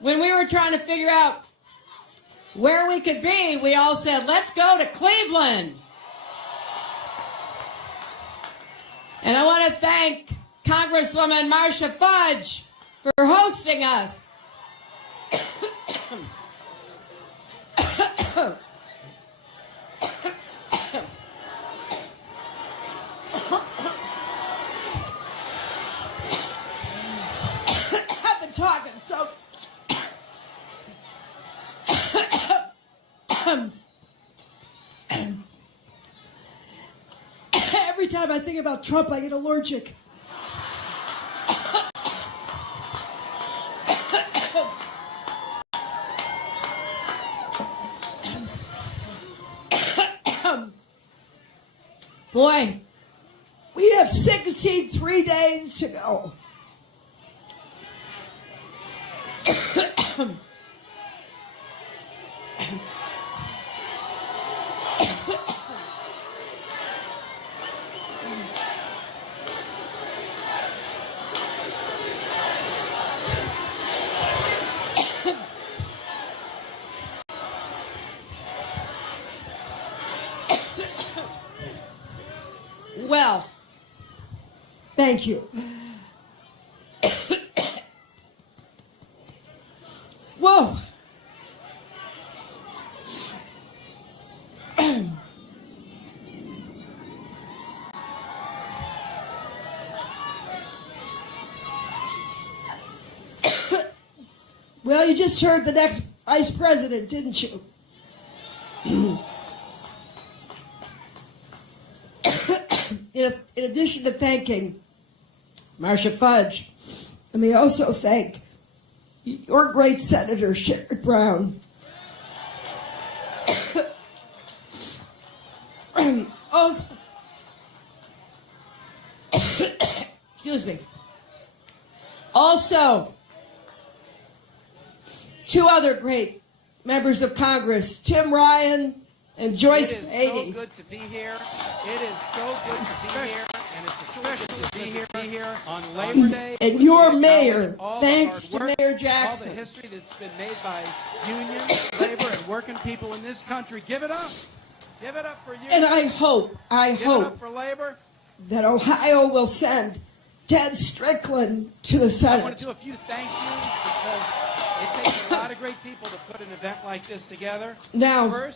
when we were trying to figure out where we could be, we all said, let's go to Cleveland. And I want to thank Congresswoman Marcia Fudge for hosting us. I've been talking so... Every time I think about Trump, I get allergic. Boy, we have 63 days to go. Well, thank you. Whoa. Well, you just heard the next vice president, didn't you? In addition to thanking Marcia Fudge, let me also thank your great Senator Sherrod Brown. Also, excuse me. Also, two other great members of Congress, Tim Ryan and Joyce It is Beatty. so good to be here. It is so good to be here, and it's especially to be here on Labor Day. And your We mayor, acknowledge all thanks the to hard Mayor work, Jackson. all the history that's been made by union, labor, and working people in this country. Give it up. Give it up for you. And I hope Give it up for labor. that Ohio will send Ted Strickland to the I Senate. want to do a few thank yous because it takes a lot of great people to put an event like this together. Now, First,